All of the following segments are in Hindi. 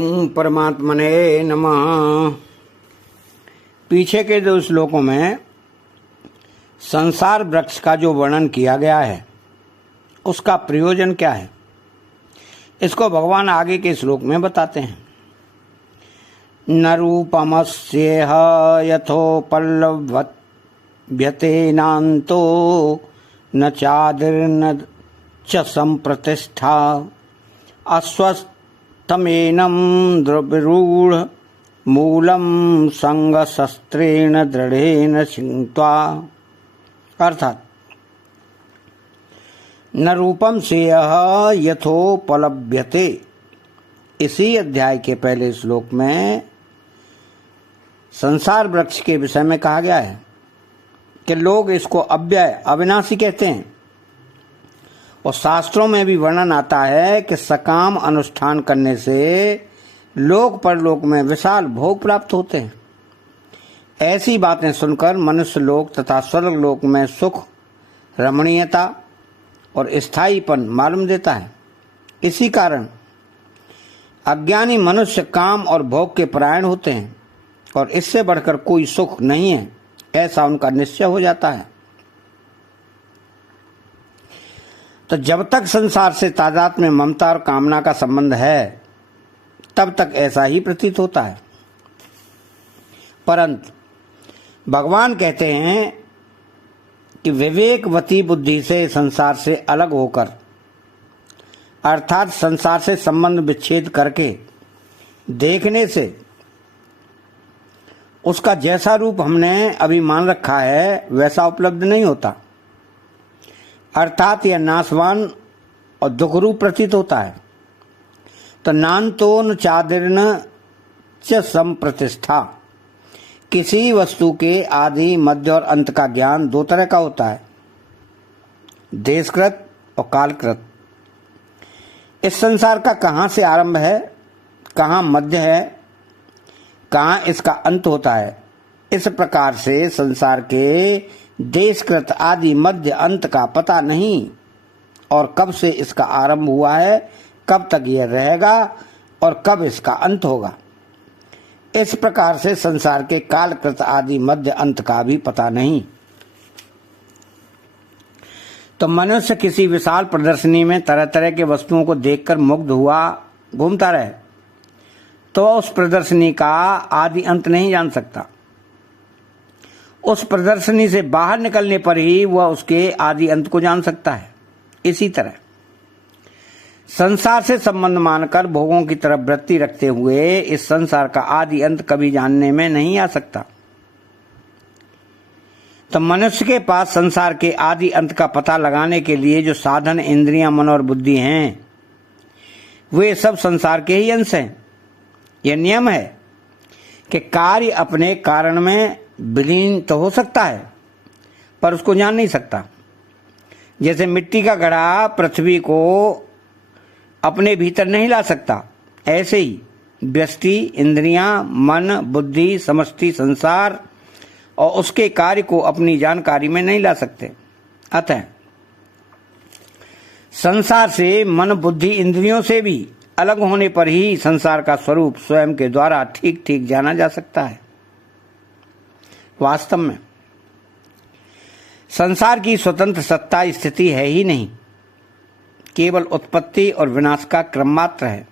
ओम परमात्मने नमः। पीछे के दो श्लोकों में संसार वृक्ष का जो वर्णन किया गया है उसका प्रयोजन क्या है, इसको भगवान आगे के श्लोक में बताते हैं। न रूपमस्येह यथोपलभ्यते नान्तो न चादिर्न च संप्रतिष्ठा अस्वस्थमेनं द्रविरूढ़ मूलम संगशस्त्रेण दृढ़ेन छित्त्वा। अर्थात न रूपम से यथोपलभ्यते, इसी अध्याय के पहले श्लोक में संसार वृक्ष के विषय में कहा गया है कि लोग इसको अव्यय अविनाशी कहते हैं, और शास्त्रों में भी वर्णन आता है कि सकाम अनुष्ठान करने से लोक परलोक में विशाल भोग प्राप्त होते हैं। ऐसी बातें सुनकर मनुष्य लोक तथा स्वर्ग लोक में सुख, रमणीयता और स्थायीपन मालूम देता है। इसी कारण अज्ञानी मनुष्य काम और भोग के परायण होते हैं और इससे बढ़कर कोई सुख नहीं है, ऐसा उनका निश्चय हो जाता है। तो जब तक संसार से तादात्म्य में ममता और कामना का संबंध है तब तक ऐसा ही प्रतीत होता है, परंतु भगवान कहते हैं कि विवेकवती बुद्धि से संसार से अलग होकर, अर्थात संसार से संबंध विच्छेद करके देखने से उसका जैसा रूप हमने अभी मान रखा है वैसा उपलब्ध नहीं होता, अर्थात यह नाशवान और दुखरूप प्रतीत होता है। तो नान्तो न चादिर्न च संप्रतिष्ठा, किसी वस्तु के आदि मध्य और अंत का ज्ञान दो तरह का होता है, देशकृत और कालकृत। इस संसार का कहाँ से आरंभ है, कहाँ मध्य है, कहाँ इसका अंत होता है, इस प्रकार से संसार के देशकृत आदि मध्य अंत का पता नहीं, और कब से इसका आरंभ हुआ है, कब तक यह रहेगा और कब इसका अंत होगा। इस प्रकार से संसार के कालकृत आदि मध्य अंत का भी पता नहीं। तो मनुष्य किसी विशाल प्रदर्शनी में तरह तरह के वस्तुओं को देखकर मुग्ध हुआ घूमता रहे तो उस प्रदर्शनी का आदि अंत नहीं जान सकता। उस प्रदर्शनी से बाहर निकलने पर ही वह उसके आदि अंत को जान सकता है। इसी तरह संसार से संबंध मानकर भोगों की तरफ वृत्ति रखते हुए इस संसार का आदि अंत कभी जानने में नहीं आ सकता। तो मनुष्य के पास संसार के आदि अंत का पता लगाने के लिए जो साधन, इंद्रियां, मन और बुद्धि हैं, वे सब संसार के ही अंश हैं। यह नियम है कि कार्य अपने कारण में विलीन तो हो सकता है पर उसको जान नहीं सकता। जैसे मिट्टी का घड़ा पृथ्वी को अपने भीतर नहीं ला सकता, ऐसे ही व्यष्टि, इंद्रियां, मन, बुद्धि, समष्टि संसार और उसके कार्य को अपनी जानकारी में नहीं ला सकते। अतः संसार से मन, बुद्धि, इंद्रियों से भी अलग होने पर ही संसार का स्वरूप स्वयं के द्वारा ठीक ठीक जाना जा सकता है। वास्तव में संसार की स्वतंत्र सत्ता स्थिति है ही नहीं, केवल उत्पत्ति और विनाश का क्रम मात्र है।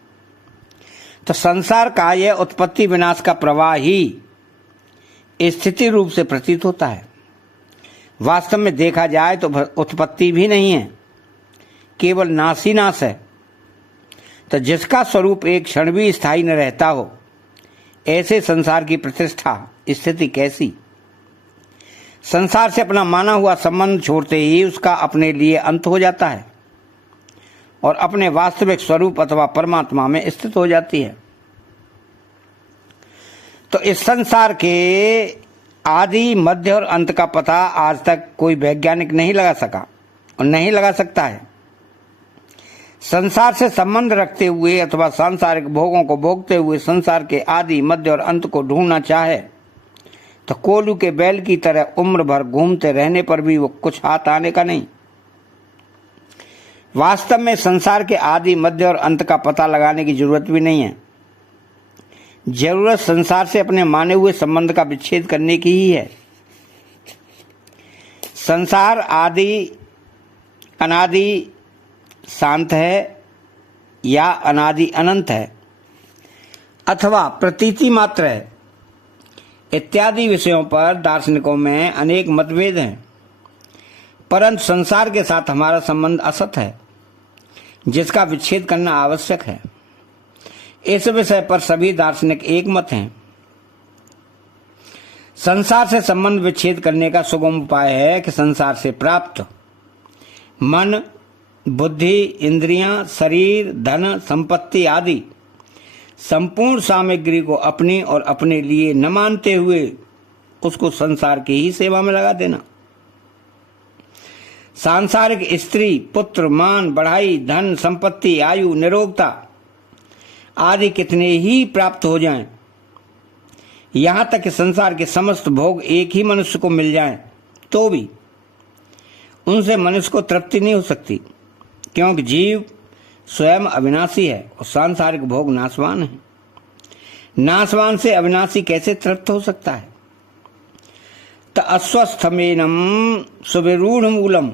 तो संसार का यह उत्पत्ति विनाश का प्रवाह ही स्थिति रूप से प्रतीत होता है। वास्तव में देखा जाए तो उत्पत्ति भी नहीं है, केवल नाश ही नाश है। तो जिसका स्वरूप एक क्षण भी स्थायी न रहता हो, ऐसे संसार की प्रतिष्ठा स्थिति कैसी। संसार से अपना माना हुआ संबंध छोड़ते ही उसका अपने लिए अंत हो जाता है और अपने वास्तविक स्वरूप अथवा परमात्मा में स्थित हो जाती है। तो इस संसार के आदि, मध्य और अंत का पता आज तक कोई वैज्ञानिक नहीं लगा सका और नहीं लगा सकता है। संसार से संबंध रखते हुए अथवा सांसारिक भोगों को भोगते हुए संसार के आदि, मध्य और अंत को ढूंढना चाहे तो कोल्हू के बैल की तरह उम्र भर घूमते रहने पर भी वो कुछ हाथ आने का नहीं। वास्तव में संसार के आदि, मध्य और अंत का पता लगाने की जरूरत भी नहीं है, जरूरत संसार से अपने माने हुए संबंध का विच्छेद करने की ही है। संसार आदि अनादि शांत है या अनादि अनंत है अथवा प्रतीति मात्र है इत्यादि विषयों पर दार्शनिकों में अनेक मतभेद हैं, परंतु संसार के साथ हमारा संबंध असत है जिसका विच्छेद करना आवश्यक है। इस विषय पर सभी दार्शनिक एक मत हैं। संसार से संबंध विच्छेद करने का सुगम उपाय है कि संसार से प्राप्त मन, बुद्धि, इंद्रियां, शरीर, धन, संपत्ति आदि संपूर्ण सामग्री को अपनी और अपने लिए न मानते हुए उसको संसार की ही सेवा में लगा देना। सांसारिक स्त्री, पुत्र, मान, बढ़ाई, धन, संपत्ति, आयु, निरोगता आदि कितने ही प्राप्त हो जाएं, यहां तक कि संसार के समस्त भोग एक ही मनुष्य को मिल जाएं, तो भी उनसे मनुष्य को तृप्ति नहीं हो सकती, क्योंकि जीव स्वयं अविनाशी है और सांसारिक भोग नाशवान है। नाशवान से अविनाशी कैसे तृप्त हो सकता है? त अस्वस्थमेनम सुविरूढ़ मूलम,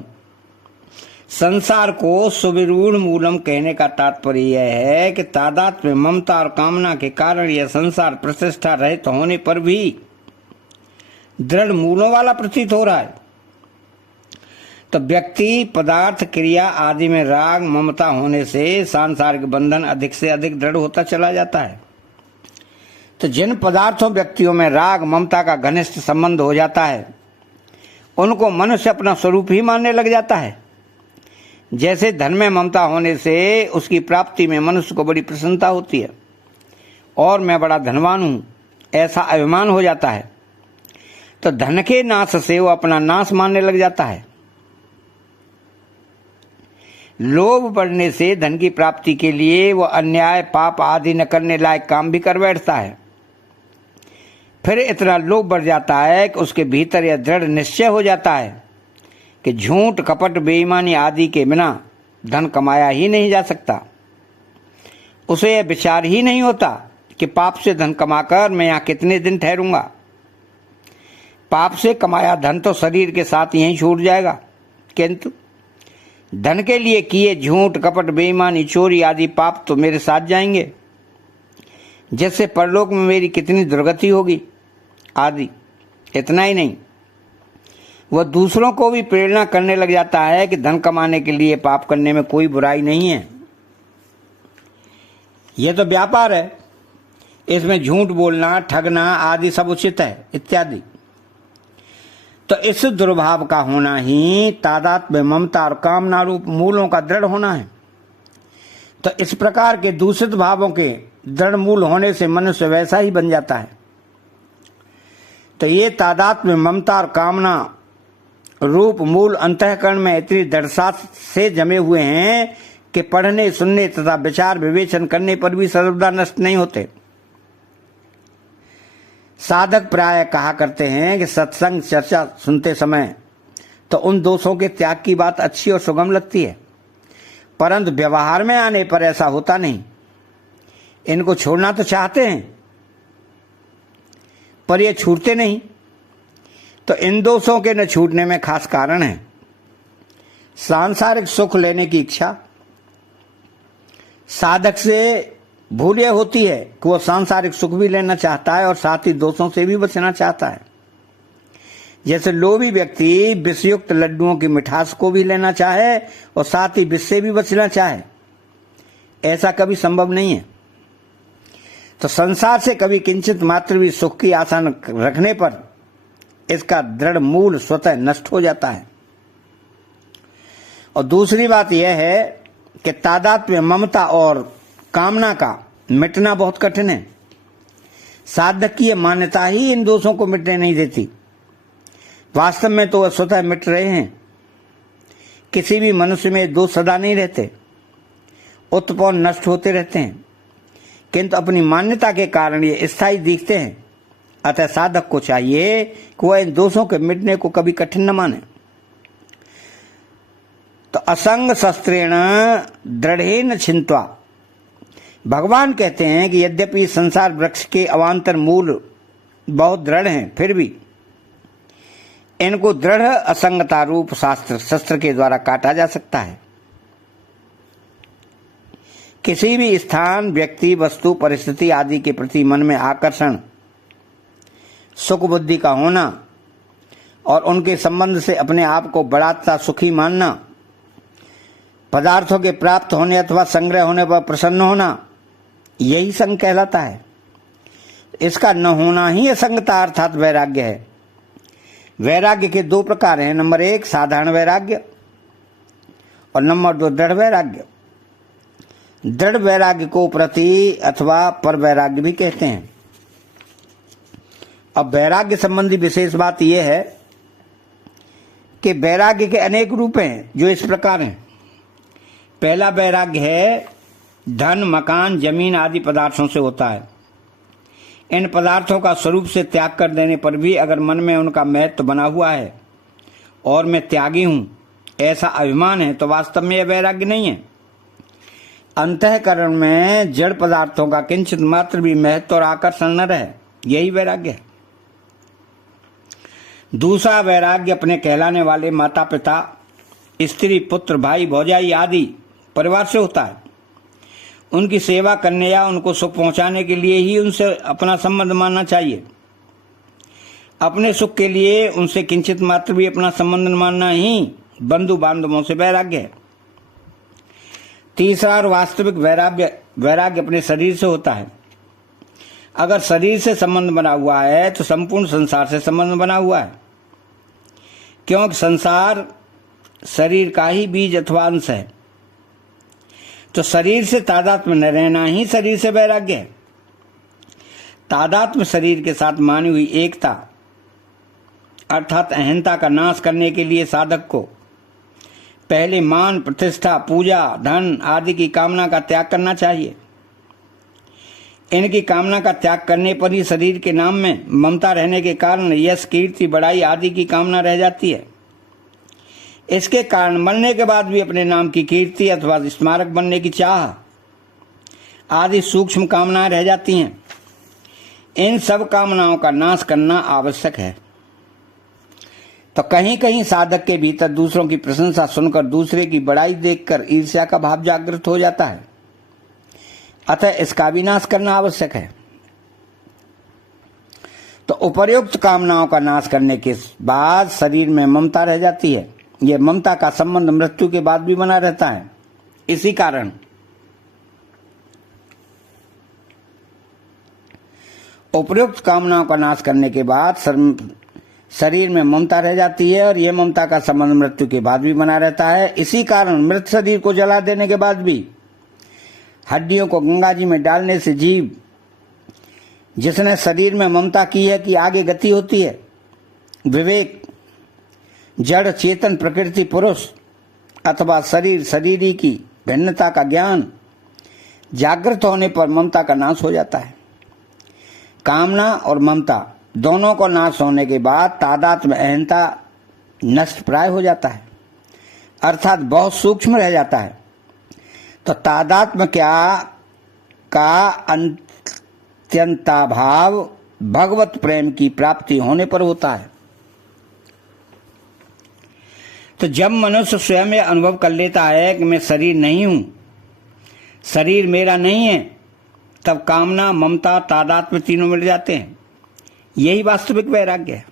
संसार को सुविरूढ़ मूलम कहने का तात्पर्य यह है कि तादात्म्य, ममता और कामना के कारण यह संसार प्रतिष्ठा रहित होने पर भी दृढ़ मूलों वाला प्रतीत हो रहा है। तो व्यक्ति, पदार्थ, क्रिया आदि में राग ममता होने से सांसारिक बंधन अधिक से अधिक दृढ़ होता चला जाता है। तो जिन पदार्थों, व्यक्तियों में राग ममता का घनिष्ठ संबंध हो जाता है उनको मनुष्य अपना स्वरूप ही मानने लग जाता है। जैसे धन में ममता होने से उसकी प्राप्ति में मनुष्य को बड़ी प्रसन्नता होती है और मैं बड़ा धनवान हूं ऐसा अभिमान हो जाता है, तो धन के नाश से वो अपना नाश मानने लग जाता है। लोभ बढ़ने से धन की प्राप्ति के लिए वो अन्याय, पाप आदि न करने लायक काम भी कर बैठता है। फिर इतना लोभ बढ़ जाता है कि उसके भीतर यह दृढ़ निश्चय हो जाता है कि झूठ, कपट, बेईमानी आदि के बिना धन कमाया ही नहीं जा सकता। उसे यह विचार ही नहीं होता कि पाप से धन कमाकर मैं यहाँ कितने दिन ठहरूंगा। पाप से कमाया धन तो शरीर के साथ यहीं छूट जाएगा, किंतु धन के लिए किए झूठ, कपट, बेईमानी, चोरी आदि पाप तो मेरे साथ जाएंगे, जिससे परलोक में मेरी कितनी दुर्गति होगी आदि। इतना ही नहीं, वह दूसरों को भी प्रेरणा करने लग जाता है कि धन कमाने के लिए पाप करने में कोई बुराई नहीं है, यह तो व्यापार है, इसमें झूठ बोलना, ठगना आदि सब उचित है इत्यादि। तो इस दुर्भाव का होना ही तादात्म्य, ममता और कामना रूप मूलों का दृढ़ होना है। तो इस प्रकार के दूषित भावों के दृढ़ मूल होने से मनुष्य वैसा ही बन जाता है। तो ये तादात्म्य, ममता और कामना रूप मूल अंतःकरण में इतनी दृढ़ता से जमे हुए हैं कि पढ़ने, सुनने तथा विचार विवेचन करने पर भी सर्वदा नष्ट नहीं होते। साधक प्राय कहा करते हैं कि सत्संग चर्चा सुनते समय तो उन दोषों के त्याग की बात अच्छी और सुगम लगती है, परंतु व्यवहार में आने पर ऐसा होता नहीं। इनको छोड़ना तो चाहते हैं पर ये छूटते नहीं। तो इन दोषों के न छूटने में खास कारण है सांसारिक सुख लेने की इच्छा। साधक से भूल यह होती है कि वह सांसारिक सुख भी लेना चाहता है और साथ ही दोषों से भी बचना चाहता है। जैसे लोभी व्यक्ति विषयुक्त लड्डुओं की मिठास को भी लेना चाहे और साथ ही विष से भी बचना चाहे, ऐसा कभी संभव नहीं है। तो संसार से कभी किंचित मात्र भी सुख की आशा रखने पर इसका दृढ़ मूल स्वतः नष्ट हो जाता है। और दूसरी बात यह है कि तादात्म्य, ममता और कामना का मिटना बहुत कठिन है। साधक की यह मान्यता ही इन दोषों को मिटने नहीं देती। वास्तव में तो वह स्वतः मिट रहे हैं। किसी भी मनुष्य में दोष सदा नहीं रहते, उत्पन्न नष्ट होते रहते हैं, किंतु अपनी मान्यता के कारण ये स्थायी दिखते हैं। अतः साधक को चाहिए कि वह इन दोषों के मिटने को कभी कठिन न माने। तो असंग शस्त्रेण दृढ़ेन छिन्त्वा, भगवान कहते हैं कि यद्यपि संसार वृक्ष के अवान्तर मूल बहुत दृढ़ हैं, फिर भी इनको दृढ़ असंगता रूप शस्त्र के द्वारा काटा जा सकता है। किसी भी स्थान, व्यक्ति, वस्तु, परिस्थिति आदि के प्रति मन में आकर्षण, सुख बुद्धि का होना और उनके संबंध से अपने आप को बड़ा तथा सुखी मानना, पदार्थों के प्राप्त होने अथवा संग्रह होने पर प्रसन्न होना, यही संग कहलाता है। इसका न होना ही असंगता अर्थात वैराग्य है। वैराग्य के दो प्रकार हैं, नंबर 1 साधारण वैराग्य और नंबर 2 दृढ़ वैराग्य। दृढ़ वैराग्य को प्रति अथवा पर वैराग्य भी कहते हैं। अब वैराग्य संबंधी विशेष बात यह है कि वैराग्य के अनेक रूप हैं, जो इस प्रकार हैं। पहला वैराग्य है धन, मकान, जमीन आदि पदार्थों से होता है। इन पदार्थों का स्वरूप से त्याग कर देने पर भी अगर मन में उनका महत्व बना हुआ है और मैं त्यागी हूं, ऐसा अभिमान है, तो वास्तव में यह वैराग्य नहीं है। अंतःकरण में जड़ पदार्थों का किंचित मात्र भी महत्व और आकर्षण न रहे, यही वैराग्य है। दूसरा वैराग्य अपने कहलाने वाले माता पिता, स्त्री, पुत्र, भाई, भौजाई आदि परिवार से होता है। उनकी सेवा करने या उनको सुख पहुंचाने के लिए ही उनसे अपना संबंध मानना चाहिए। अपने सुख के लिए उनसे किंचित मात्र भी अपना संबंध मानना ही बंधु बांधवों से वैराग्य है। तीसरा और वास्तविक वैराग्य अपने शरीर से होता है। अगर शरीर से संबंध बना हुआ है तो संपूर्ण संसार से संबंध बना हुआ है, क्योंकि संसार शरीर का ही बीज अथवा अंश है। तो शरीर से तादात्म्य न रहना ही शरीर से वैराग्य है। तादात्म्य शरीर के साथ मानी हुई एकता अर्थात अहंता का नाश करने के लिए साधक को पहले मान, प्रतिष्ठा, पूजा, धन आदि की कामना का त्याग करना चाहिए। इनकी कामना का त्याग करने पर ही शरीर के नाम में ममता रहने के कारण यश, कीर्ति, बड़ाई आदि की कामना रह जाती है। इसके कारण मरने के बाद भी अपने नाम की कीर्ति अथवा स्मारक बनने की चाह आदि सूक्ष्म कामनाएं रह जाती हैं। इन सब कामनाओं का नाश करना आवश्यक है। तो कहीं कहीं साधक के भीतर दूसरों की प्रशंसा सुनकर, दूसरे की बड़ाई देखकर ईर्ष्या का भाव जागृत हो जाता है। अतः इसका विनाश करना आवश्यक है। तो उपर्युक्त कामनाओं का नाश करने के बाद शरीर में ममता रह जाती है। यह ममता का संबंध मृत्यु के बाद भी बना रहता है। इसी कारण उपर्युक्त कामनाओं का नाश करने के बाद शरीर में ममता रह जाती है और यह ममता का संबंध मृत्यु के बाद भी बना रहता है। इसी कारण मृत शरीर को जला देने के बाद भी हड्डियों को गंगा जी में डालने से जीव जिसने शरीर में ममता की है कि आगे गति होती है, विवेक, जड़ चेतन प्रकृति पुरुष अथवा शरीर शरीरी की भिन्नता का ज्ञान जागृत होने पर ममता का नाश हो जाता है। कामना और ममता दोनों को नाश होने के बाद तादात्म्य अहंता नष्ट प्राय हो जाता है, अर्थात बहुत सूक्ष्म रह जाता है। तो तादात्म्य का अत्यंताभाव भगवत प्रेम की प्राप्ति होने पर होता है। तो जब मनुष्य स्वयं यह अनुभव कर लेता है कि मैं शरीर नहीं हूं, शरीर मेरा नहीं है, तब कामना, ममता, तादात्म्य तीनों मिट जाते हैं। यही वास्तविक वैराग्य है।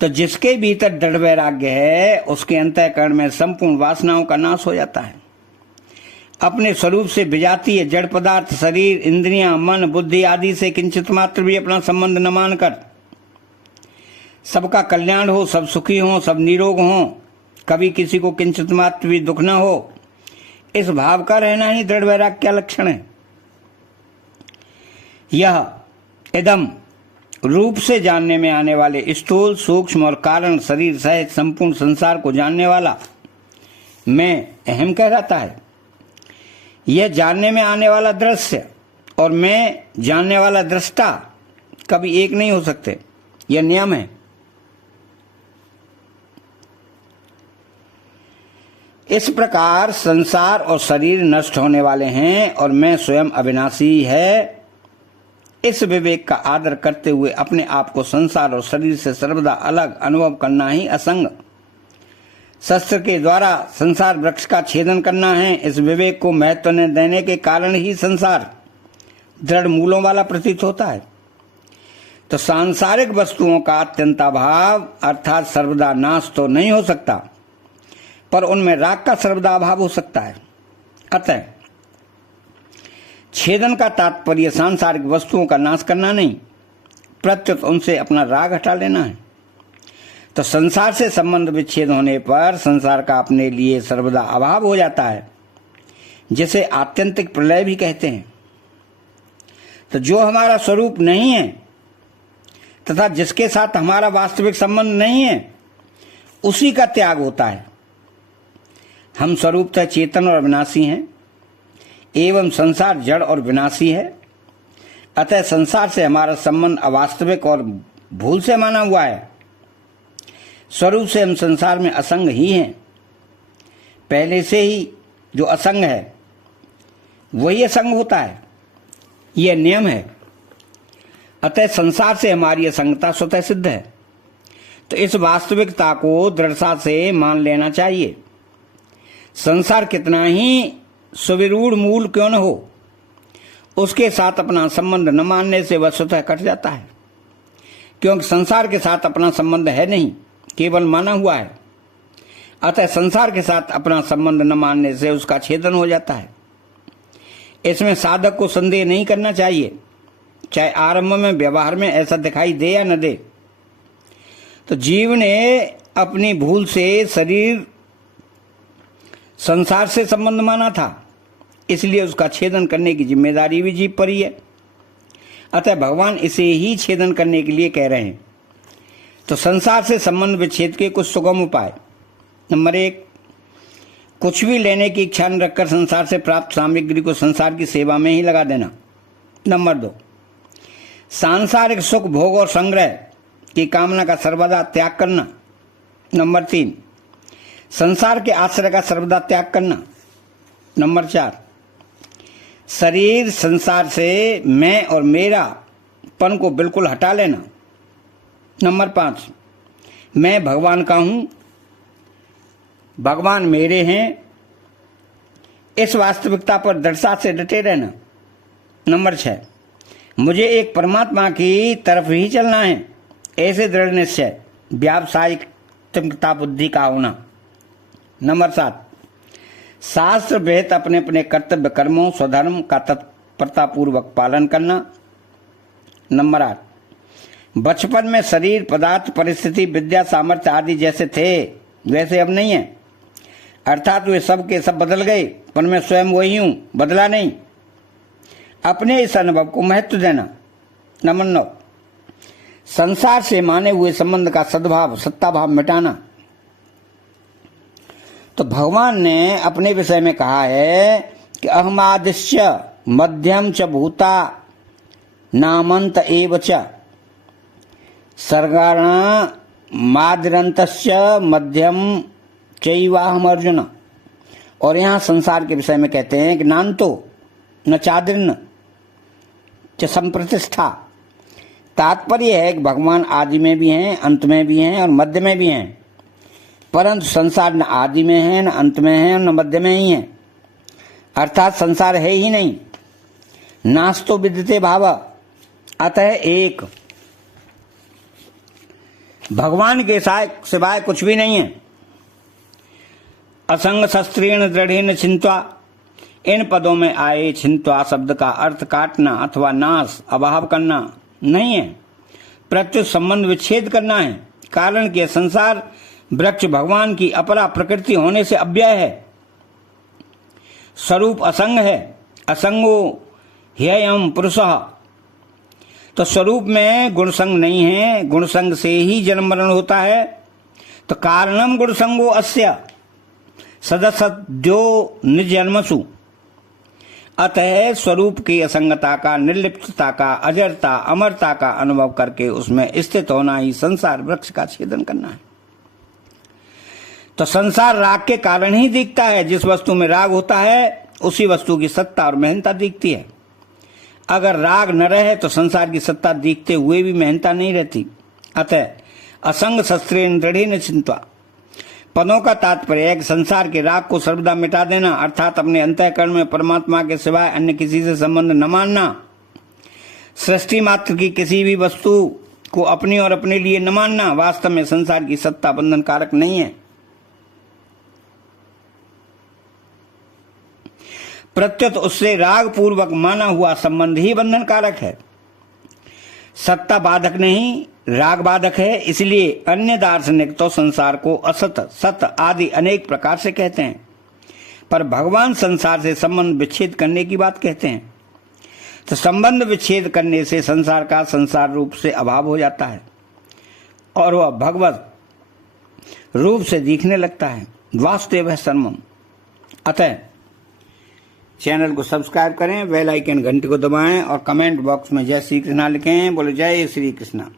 तो जिसके भीतर दृढ़ वैराग्य है उसके अंतःकरण में संपूर्ण वासनाओं का नाश हो जाता है। अपने स्वरूप से विजातीय जड़ पदार्थ, शरीर, इंद्रियां, मन, बुद्धि आदि से किंचित मात्र भी अपना संबंध न मानकर सबका कल्याण हो, सब सुखी हो, सब निरोग हो, कभी किसी को किंचित मात्र भी दुख न हो, इस भाव का रहना ही दृढ़ वैराग्य का लक्षण है। यह इदम रूप से जानने में आने वाले स्थूल, सूक्ष्म और कारण शरीर सहित संपूर्ण संसार को जानने वाला मैं अहम कहलाता है। यह जानने में आने वाला दृश्य और मैं जानने वाला दृष्टा कभी एक नहीं हो सकते, यह नियम है। इस प्रकार संसार और शरीर नष्ट होने वाले हैं और मैं स्वयं अविनाशी है, इस विवेक का आदर करते हुए अपने आप को संसार और शरीर से सर्वदा अलग अनुभव करना ही असंग शस्त्र के द्वारा संसार वृक्ष का छेदन करना है। इस विवेक को महत्व न देने के कारण ही संसार दृढ़ मूलों वाला प्रतीत होता है। तो सांसारिक वस्तुओं का अत्यंताभाव अर्थात सर्वदा नाश तो नहीं हो सकता, पर उनमें राग का सर्वदा अभाव हो सकता है। अतः छेदन का तात्पर्य सांसारिक वस्तुओं का नाश करना नहीं, प्रत्युत उनसे अपना राग हटा लेना है। तो संसार से संबंध विच्छेद होने पर संसार का अपने लिए सर्वदा अभाव हो जाता है, जिसे आत्यंतिक प्रलय भी कहते हैं। तो जो हमारा स्वरूप नहीं है तथा जिसके साथ हमारा वास्तविक संबंध नहीं है, उसी का त्याग होता है। हम स्वरूपतः चेतन और अविनाशी हैं एवं संसार जड़ और विनाशी है। अतः संसार से हमारा संबंध अवास्तविक और भूल से माना हुआ है। स्वरूप से हम संसार में असंग ही हैं। पहले से ही जो असंग है वही असंग होता है, यह नियम है। अतः संसार से हमारी असंगता स्वतः सिद्ध है। तो इस वास्तविकता को दृढ़ता से मान लेना चाहिए। संसार कितना ही सुविरूढ़ मूल क्यों न हो, उसके साथ अपना संबंध न मानने से वह स्वतः कट जाता है, क्योंकि संसार के साथ अपना संबंध है नहीं, केवल माना हुआ है। अतः संसार के साथ अपना संबंध न मानने से उसका छेदन हो जाता है। इसमें साधक को संदेह नहीं करना चाहिए, चाहे आरंभ में व्यवहार में ऐसा दिखाई दे या न दे। तो जीव ने अपनी भूल से शरीर संसार से संबंध माना था, इसलिए उसका छेदन करने की जिम्मेदारी भी जीव पर ही है। अतः भगवान इसे ही छेदन करने के लिए कह रहे हैं। तो संसार से संबंध विच्छेद के कुछ सुगम उपाय। नंबर 1, कुछ भी लेने की इच्छा न रखकर संसार से प्राप्त सामग्री को संसार की सेवा में ही लगा देना। नंबर 2, सांसारिक सुख भोग और संग्रह की कामना का सर्वदा त्याग करना। नंबर 3, संसार के आश्रय का सर्वदा त्याग करना। नंबर 4, शरीर संसार से मैं और मेरा पन को बिल्कुल हटा लेना। नंबर 5, मैं भगवान का हूं, भगवान मेरे हैं, इस वास्तविकता पर दृढ़ता से डटे रहना। नंबर 6, मुझे एक परमात्मा की तरफ ही चलना है, ऐसे दृढ़ निश्चय व्यावसायिक तीक्ष्णता बुद्धि का होना। नंबर 7, शास्त्र विहित अपने अपने कर्तव्य कर्मों स्वधर्म का तत्परता पूर्वक पालन करना। नंबर 8, बचपन में शरीर पदार्थ परिस्थिति विद्या सामर्थ्य आदि जैसे थे वैसे अब नहीं है, अर्थात वे सब के सब बदल गए, पर मैं स्वयं वही हूं, बदला नहीं। अपने इस अनुभव को महत्व देना। नंबर 9, संसार से माने हुए संबंध का सद्भाव सत्ताभाव मिटाना। तो भगवान ने अपने विषय में कहा है कि अहमादिश्य मध्यम च भूता नामंत एव च सर्गाण माद्रंतस्य मध्यम चैवाहम अर्जुन। और यहाँ संसार के विषय में कहते हैं कि नान्तो न चादिर्न च संप्रतिष्ठा। तात्पर्य है कि भगवान आदि में भी हैं, अंत में भी हैं और मध्य में भी हैं, परंतु संसार न आदि में है, न अंत में है, न मध्य में ही है। अर्थात संसार है ही नहीं। नास्तो विद्यते भाव, अतः एक भगवान के सिवाय कुछ भी नहीं है। असंग शस्त्रेण दृढ़ेन छिन्त्वा, इन पदों में आए छिन्त्वा शब्द का अर्थ काटना अथवा नाश अभाव करना नहीं है, प्रत्युत संबंध विच्छेद करना है। कारण कि संसार वृक्ष भगवान की अपरा प्रकृति होने से अव्यय है, स्वरूप असंग है। असंगो ह्ययम् पुरुषः। तो स्वरूप में गुणसंग नहीं है, गुणसंग से ही जन्म मरण होता है। तो कारणम गुणसंगो अस्य सदसद्यो निजन्मसु। अतः स्वरूप की असंगता का, निर्लिप्तता का, अजरता अमरता का अनुभव करके उसमें स्थित होना ही संसार वृक्ष का छेदन करना है। तो संसार राग के कारण ही दिखता है। जिस वस्तु में राग होता है उसी वस्तु की सत्ता और महंता दिखती है। अगर राग न रहे तो संसार की सत्ता दिखते हुए भी महंता नहीं रहती। अतः असंग शस्त्रेण दृढ़ेन चिंत्वा पदों का तात्पर्य है कि संसार के राग को सर्वदा मिटा देना, अर्थात अपने अंतःकरण में परमात्मा के सिवाय अन्य किसी से संबंध न मानना, सृष्टि मात्र की किसी भी वस्तु को अपनी और अपने लिए न मानना। वास्तव में संसार की सत्ता बंधन कारक नहीं है, प्रत्युत उससे राग पूर्वक माना हुआ संबंध ही बंधन कारक है। सत्ता बाधक नहीं, राग बाधक है। इसलिए अन्य दार्शनिक तो संसार को असत, सत आदि अनेक प्रकार से कहते हैं, पर भगवान संसार से संबंध विच्छेद करने की बात कहते हैं। तो संबंध विच्छेद करने से संसार का संसार रूप से अभाव हो जाता है और वह भगवत रूप से दिखने लगता है। वास्तव है सर्वम। अतः चैनल को सब्सक्राइब करें, बेल आइकन घंटी को दबाएं और कमेंट बॉक्स में जय श्री कृष्णा लिखें। बोले जय श्री कृष्णा।